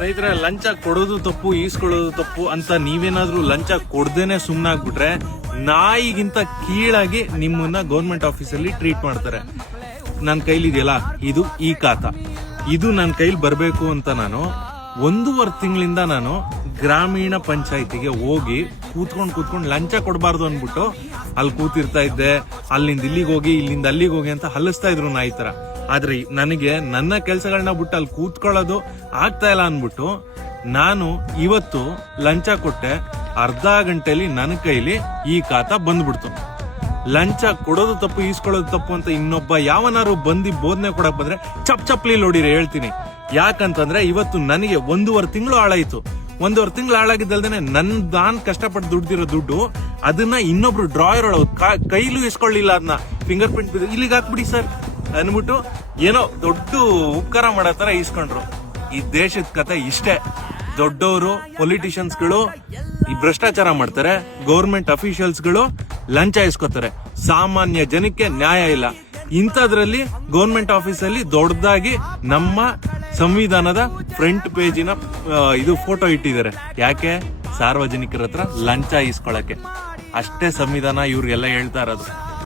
ಸ್ನೇಹಿತರೆ, ಲಂಚ ಕೊಡೋದು ತಪ್ಪು, ಈಸ್ಕೊಳ್ಳೋದು ತಪ್ಪು ಅಂತ ನೀವೇನಾದ್ರೂ ಲಂಚ ಕೊಡ್ದೇನೆ ಸುಮ್ಮನಾಗ್ಬಿಟ್ರೆ ನಾಯಿಗಿಂತ ಕೀಳಾಗಿ ನಿಮ್ಮನ್ನ ಗೌರ್ಮೆಂಟ್ ಆಫೀಸಲ್ಲಿ ಟ್ರೀಟ್ ಮಾಡ್ತಾರೆ. ನನ್ನ ಕೈಲಿದೆಯಲ್ಲ, ಇದು ಈ ಖಾತ. ಇದು ನನ್ನ ಕೈಲಿ ಬರಬೇಕು ಅಂತ ನಾನು ಒಂದೂವರೆ ತಿಂಗಳಿಂದ ನಾನು ಗ್ರಾಮೀಣ ಪಂಚಾಯಿತಿಗೆ ಹೋಗಿ ಕೂತ್ಕೊಂಡು ಕೂತ್ಕೊಂಡು ಲಂಚ ಕೊಡಬಾರ್ದು ಅಂದ್ಬಿಟ್ಟು ಅಲ್ಲಿ ಕೂತಿರ್ತಾ ಇದ್ದೆ, ಅಲ್ಲಿಂದ ಇಲ್ಲಿಗೆ ಹೋಗಿ, ಇಲ್ಲಿಂದ ಅಲ್ಲಿಗೆ ಹೋಗಿ ಅಂತ ಹಲ್ಲಿಸ್ತಾ ಇದ್ರು ನಾಯಿ ತರ. ಆದ್ರೆ ನನಗೆ ನನ್ನ ಕೆಲಸಗಳನ್ನ ಬಿಟ್ಟು ಅಲ್ಲಿ ಕೂತ್ಕೊಳ್ಳೋದು ಆಗ್ತಾ ಇಲ್ಲ ಅನ್ಬಿಟ್ಟು ನಾನು ಇವತ್ತು ಲಂಚ ಕೊಟ್ಟೆ ಅರ್ಧ ಗಂಟೆಲಿ ನನ್ನ ಕೈಲಿ ಈ ಖಾತ ಬಂದ್ಬಿಡ್ತು. ಲಂಚ ಕೊಡೋದು ತಪ್ಪು, ಈಸ್ಕೊಳ್ಳೋದು ತಪ್ಪು ಅಂತ ಇನ್ನೊಬ್ಬ ಯಾವನಾರು ಬಂದು ಬೋಧನೆ ಕೊಡಕ್ ಬಂದ್ರೆ ಚಪ್ ಚಪ್ಲಿ ನೋಡಿರಿ, ಹೇಳ್ತೀನಿ. ಯಾಕಂತಂದ್ರೆ ಇವತ್ತು ನನಗೆ ಒಂದೂವರೆ ತಿಂಗಳು ಹಾಳಾಯ್ತು. ಒಂದೂವರೆ ತಿಂಗಳು ಹಾಳಾಗಿದ್ದಲ್ದೇನೆ ನನ್ನ ನಾನ್ ಕಷ್ಟಪಟ್ಟು ದುಡ್ದಿರೋ ದುಡ್ಡು ಅದನ್ನ ಇನ್ನೊಬ್ರು ಡ್ರಾಯರ್ ಒಳಗೆ ಕೈಲೂ ಇಸ್ಕೊಳ್ಳಿಲ್ಲ ಅದನ್ನ ಫಿಂಗರ್ ಪ್ರಿಂಟ್ ಇಲ್ಲಿಗೆ ಹಾಕ್ಬಿಡಿ ಸರ್ ಅನ್ಬಿಟ್ಟು ಏನೋ ದೊಡ್ಡ ಉಪಕಾರ ಮಾಡೋ ತರ ಈಸ್ಕೊಂಡ್ರು. ಈ ದೇಶದ ಕತೆ ಇಷ್ಟೇ. ದೊಡ್ಡವರು ಪೊಲಿಟಿಷಿಯನ್ಸ್ಗಳು ಈ ಭ್ರಷ್ಟಾಚಾರ ಮಾಡ್ತಾರೆ, ಗೌರ್ಮೆಂಟ್ ಅಫಿಷಿಯಲ್ಸ್ಗಳು ಲಂಚ ಇಸ್ಕೋತಾರೆ. ಸಾಮಾನ್ಯ ಜನಕ್ಕೆ ನ್ಯಾಯ ಇಲ್ಲ. ಇಂಥದ್ರಲ್ಲಿ ಗೌರ್ಮೆಂಟ್ ಆಫೀಸಲ್ಲಿ ದೊಡ್ಡದಾಗಿ ನಮ್ಮ ಸಂವಿಧಾನದ ಫ್ರಂಟ್ ಪೇಜಿನ ಇದು ಫೋಟೋ ಇಟ್ಟಿದ್ದಾರೆ. ಯಾಕೆ? ಸಾರ್ವಜನಿಕರ ಹತ್ರ ಲಂಚ ಇಸ್ಕೊಳಕ್ಕೆ. ಅಷ್ಟೇ ಸಂವಿಧಾನ ಇವ್ರಿಗೆಲ್ಲ ಹೇಳ್ತಾ ಇರೋದು.